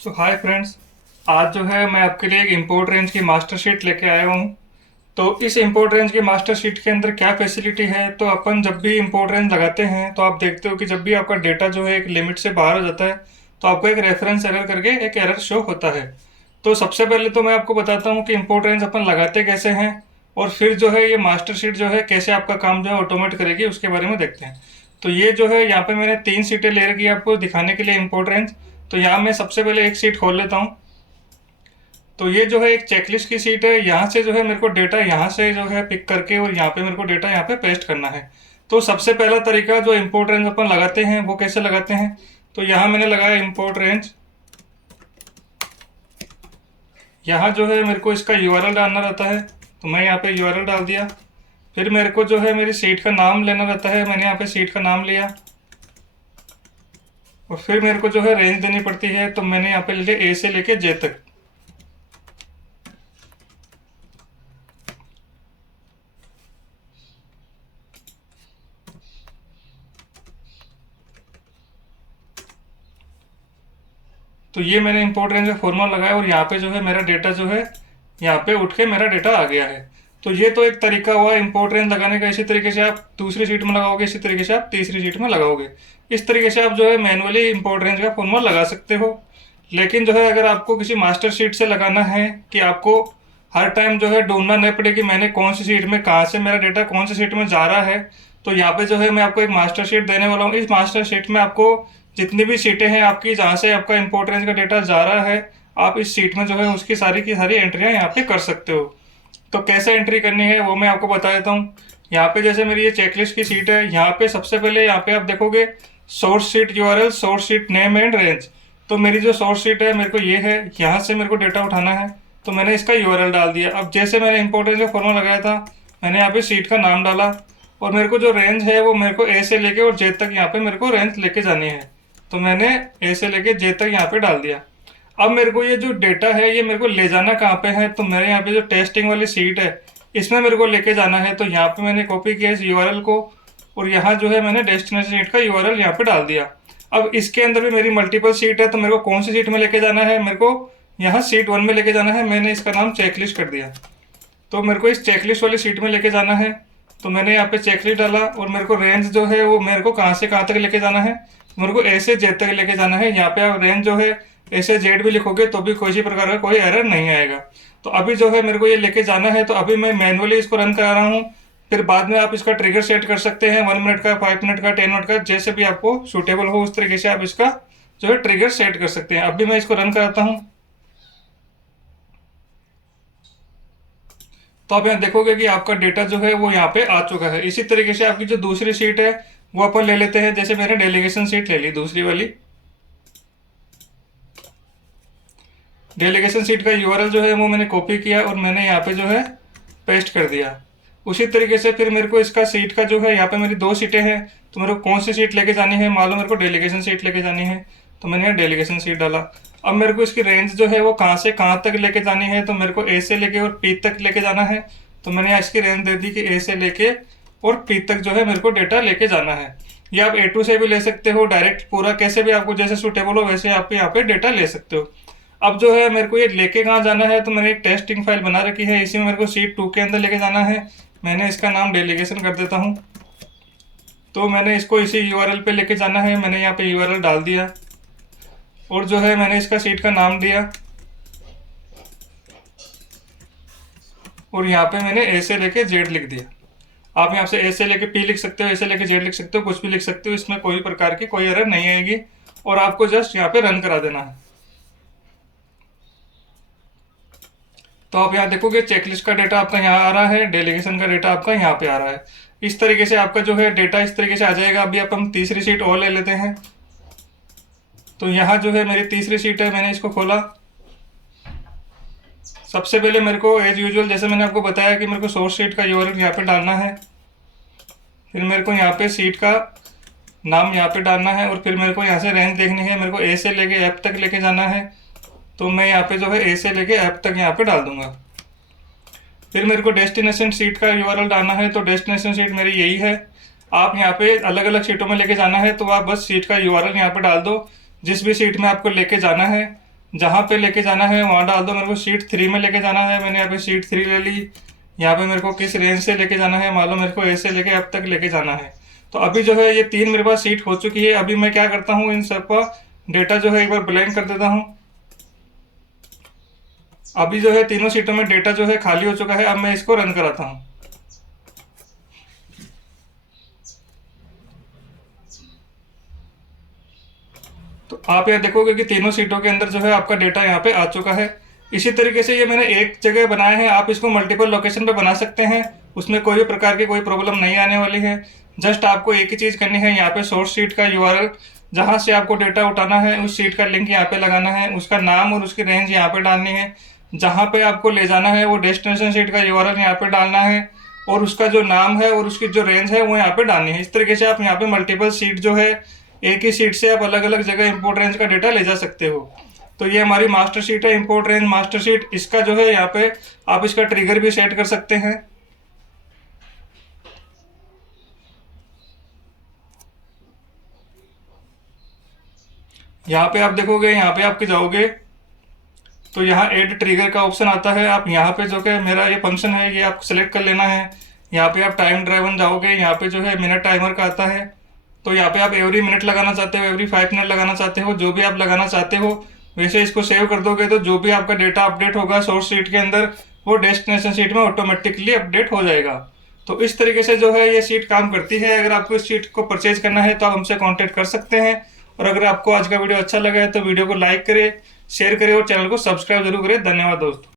Hi friends. आज जो है मैं आपके लिए एक इम्पोर्ट रेंज की मास्टर शीट लेके आया हूँ। तो इस इम्पोर्ट रेंज की मास्टर शीट के अंदर क्या फैसिलिटी है, तो अपन जब भी इम्पोर्ट रेंज लगाते हैं तो आप देखते हो कि जब भी आपका डेटा जो है एक लिमिट से बाहर हो जाता है तो आपको एक रेफरेंस एरर करके एक एरर शो होता है। तो सबसे पहले तो मैं आपको बताता हूँ कि इम्पोर्ट रेंज अपन लगाते कैसे हैं, और फिर जो है ये मास्टर शीट जो है कैसे आपका काम जो है ऑटोमेट करेगी उसके बारे में देखते हैं। तो ये जो है यहाँ पे मैंने 3 सीटें ले रखी है आपको दिखाने के लिए इम्पोर्ट रेंज। तो यहाँ मैं सबसे पहले एक सीट खोल लेता हूँ। तो ये जो है एक चेकलिस्ट की सीट है। यहाँ से जो है मेरे को डेटा यहाँ से जो है पिक करके और यहाँ पे मेरे को डेटा यहाँ पे पेस्ट करना है। तो सबसे पहला तरीका जो इम्पोर्ट रेंज अपन लगाते हैं वो कैसे लगाते हैं, तो यहाँ मैंने लगाया इम्पोर्ट रेंज। यहाँ जो है मेरे को इसका यूआरएल डालना रहता है, तो मैं यहाँ पे यूआरएल डाल दिया। फिर मेरे को जो है मेरी सीट का नाम लेना रहता है, मैंने यहाँ पे सीट का नाम लिया। और फिर मेरे को जो है रेंज देनी पड़ती है, तो मैंने यहाँ पे ले लिया ए से लेके जे तक। तो ये मैंने इंपोर्ट रेंज का फॉर्मूला लगाया और यहाँ पे जो है मेरा डेटा जो है यहाँ पे उठ के मेरा डेटा आ गया है। तो ये तो एक तरीका हुआ इंपोर्ट रेंज लगाने का। इसी तरीके से आप दूसरी सीट में लगाओगे, इसी तरीके से आप तीसरी सीट में लगाओगे। इस तरीके से आप जो है मैनुअली इंपोर्ट रेंज का फॉर्मूला लगा सकते हो। लेकिन जो है अगर आपको किसी मास्टर शीट से लगाना है कि आपको हर टाइम जो है ढूंढना नहीं पड़े कि मैंने कौन सी सीट में कहाँ से मेरा डेटा कौन सी सीट में जा रहा है, तो यहाँ पे जो है मैं आपको एक मास्टर शीट देने वाला हूँ। इस मास्टर शीट में आपको जितनी भी सीटें हैं आपकी जहाँ से आपका इंपोर्ट रेंज का डेटा जा रहा है, आप इस सीट में जो है उसकी सारी की सारी एंट्रियाँ यहाँ पे कर सकते हो। तो कैसे एंट्री करनी है वो मैं आपको बता देता हूँ। यहाँ पे जैसे मेरी ये चेकलिस्ट की सीट है, यहाँ पे सबसे पहले यहाँ पे आप देखोगे source seat URL, source seat name and range. तो मेरी जो सोर्स सीट है मेरे को ये है, यहाँ से मेरे को डेटा उठाना है, तो मैंने इसका यूआरएल डाल दिया। अब जैसे मैंने इंपोर्ट रेंज का फॉर्मूला लगाया था, मैंने यहाँ पे सीट का नाम डाला और मेरे को जो रेंज है वो मेरे को ए से लेके और जे तक यहाँ पे मेरे को रेंज लेके जानी है, तो मैंने ए से लेके जे तक यहाँ पे डाल दिया। अब मेरे को ये जो डेटा है ये मेरे को ले जाना कहाँ पे है, तो मेरे यहाँ पे जो टेस्टिंग वाली सीट है इसमें मेरे को लेके जाना है। तो यहाँ पे मैंने कॉपी किया इस यूआरएल को और यहाँ जो है मैंने डेस्टिनेशन सीट का यूआरएल यहाँ पे डाल दिया। अब इसके अंदर भी मेरी मल्टीपल सीट है, तो मेरे को कौन सी सीट में लेके जाना है, मेरे को यहाँ सीट 1 में लेके जाना है। मैंने इसका नाम चेकलिस्ट कर दिया। तो मेरे को इस चेकलिस्ट वाली सीट में लेके जाना है, तो मैंने यहाँ पे चेकलिस्ट डाला और मेरे को रेंज जो है वो मेरे को कहाँ से कहाँ तक लेके जाना है, मेरे को ए से जेड तक लेके जाना है। यहाँ पे आप रेंज जो है ए से जेड भी लिखोगे तो भी कोई प्रकार का कोई एरर नहीं आएगा। तो अभी जो है मेरे को ये लेके जाना है, तो अभी मैं मैनुअली इसको रन करा रहा हूँ। फिर बाद में आप इसका ट्रिगर सेट कर सकते हैं, 1 मिनट का, 5 मिनट का, 10 मिनट का, जैसे भी आपको सूटेबल हो उस तरीके से आप इसका जो है ट्रिगर सेट कर सकते हैं। अभी मैं इसको रन कराता हूँ। तो आप यहाँ देखोगे कि आपका डेटा जो है वो यहाँ पे आ चुका है। इसी तरीके से आपकी जो दूसरी सीट है वो अपन ले लेते हैं। जैसे मैंने डेलीगेशन सीट ले ली दूसरी वाली। डेलीगेशन सीट का यूआरएल जो है वो मैंने कॉपी किया और मैंने यहाँ पे जो है पेस्ट कर दिया। उसी तरीके से फिर मेरे को इसका सीट का जो है, यहाँ पे मेरी 2 सीटें हैं, तो मेरे को कौन सी सीट लेके जानी है, मालूम मेरे को डेलीगेशन सीट लेके जानी है, तो मैंने यहाँ डेलीगेशन सीट डाला। अब मेरे को इसकी रेंज जो है वो कहाँ से कहाँ तक लेके जानी है, तो मेरे को ए से लेके और पी तक लेके जाना है। तो मैंने यहाँ इसकी रेंज दे दी कि ए से लेके और पी तक जो है मेरे को डेटा लेके जाना है। ये आप A2 से भी ले सकते हो, डायरेक्ट पूरा कैसे भी आपको जैसे सूटेबल हो वैसे आप यहाँ पे डेटा ले सकते हो। अब जो है मेरे को ये लेके कहाँ जाना है, तो मैंने एक टेस्टिंग फाइल बना रखी है, इसी में मेरे को सीट 2 के अंदर लेके जाना है। मैंने इसका नाम डेलीगेशन कर देता हूँ। तो मैंने इसको इसी यूआरएल पे लेके जाना है, मैंने यहाँ पे यूआरएल डाल दिया और जो है मैंने इसका सीट का नाम दिया और यहाँ पे मैंने ए से लेके जेड लिख दिया। आप यहाँ से ए से लेके पी लिख सकते हो, ए से लेके जेड लिख सकते हो, कुछ भी लिख सकते हो, इसमें कोई प्रकार की कोई एरर नहीं आएगी और आपको जस्ट यहाँ पे रन करा देना है। तो आप यहाँ देखोगे चेकलिस्ट का डेटा आपका यहाँ आ रहा है, डेलीगेशन का डेटा आपका यहाँ पे आ रहा है। इस तरीके से आपका जो है डेटा इस तरीके से आ जाएगा। अभी आप हम तीसरी सीट और ले लेते हैं। तो यहाँ जो है मेरी तीसरी सीट है, मैंने इसको खोला। सबसे पहले मेरे को एज यूजुअल जैसे मैंने आपको बताया कि मेरे को सोर्स सीट का यूआरएल यहाँ पे डालना है, फिर मेरे को यहाँ पे सीट का नाम यहाँ पे डालना है और फिर मेरे को यहाँ से रेंज देखनी है, मेरे को ए से लेके एफ तक लेके जाना है। तो मैं यहाँ पे जो है ए से लेके एफ तक यहाँ पे डाल दूंगा। फिर मेरे को डेस्टिनेशन सीट का यूआरएल डालना है, तो डेस्टिनेशन सीट मेरी यही है। आप यहाँ पे अलग अलग सीटों में लेके जाना है, तो आप बस सीट का यूआरएल यहाँ पे डाल दो जिस भी सीट में आपको लेके जाना है। जहाँ पे लेके जाना है वहाँ डाल दो। मेरे को शीट 3 में लेके जाना है, मैंने यहाँ पे शीट 3 ले ली। यहाँ पे मेरे को किस रेंज से लेके जाना है, मान लो मेरे को ए से लेके अब तक लेके जाना है। तो अभी जो है ये 3 मेरे पास शीट हो चुकी है। अभी मैं क्या करता हूँ, इन सब का डेटा जो है एक बार ब्लैंक कर देता हूँ। अभी जो है तीनों शीटों में डेटा जो है खाली हो चुका है। अब मैं इसको रन कराता हूँ। तो आप यहाँ देखोगे कि तीनों सीटों के अंदर जो है आपका डेटा यहाँ पे आ चुका है। इसी तरीके से ये मैंने एक जगह बनाए हैं, आप इसको मल्टीपल लोकेशन पे बना सकते हैं। उसमें कोई भी प्रकार की कोई प्रॉब्लम नहीं आने वाली है। जस्ट आपको एक ही चीज़ करनी है, यहाँ पे सोर्स शीट का यूआरएल जहाँ से आपको डेटा उठाना है उस सीट का लिंक यहाँ पे लगाना है, उसका नाम और उसकी रेंज यहाँ पे डालनी है। जहाँ पे आपको ले जाना है वो डेस्टिनेशन सीट का यूआरएल यहाँ पे डालना है, और उसका जो नाम है और उसकी जो रेंज है वो यहाँ पे डालनी है। इस तरीके से आप यहाँ पे मल्टीपल सीट जो है, एक ही सीट से आप अलग अलग जगह इंपोर्ट रेंज का डेटा ले जा सकते हो। तो ये हमारी मास्टर शीट है, इंपोर्ट रेंज मास्टर शीट। इसका जो है यहाँ पे आप इसका ट्रिगर भी सेट कर सकते हैं। यहाँ पे आप देखोगे, यहाँ पे आपके जाओगे तो यहाँ ऐड ट्रिगर का ऑप्शन आता है। आप यहाँ पे जो कि मेरा ये फंक्शन है ये आपको सेलेक्ट कर लेना है। यहाँ पे आप टाइम ड्राइवन जाओगे, यहाँ पे जो है मिनट टाइमर का आता है। तो यहाँ पे आप एवरी मिनट लगाना चाहते हो, एवरी 5 मिनट लगाना चाहते हो, जो भी आप लगाना चाहते हो। वैसे इसको सेव कर दोगे तो जो भी आपका डेटा अपडेट होगा सोर्स शीट के अंदर वो डेस्टिनेशन शीट में ऑटोमेटिकली अपडेट हो जाएगा। तो इस तरीके से जो है ये शीट काम करती है। अगर आपको इस शीट को परचेज करना है तो आप हमसे कांटेक्ट कर सकते हैं। और अगर आपको आज का वीडियो अच्छा लगा है तो वीडियो को लाइक करें, शेयर करें और चैनल को सब्सक्राइब जरूर करें। धन्यवाद दोस्तों।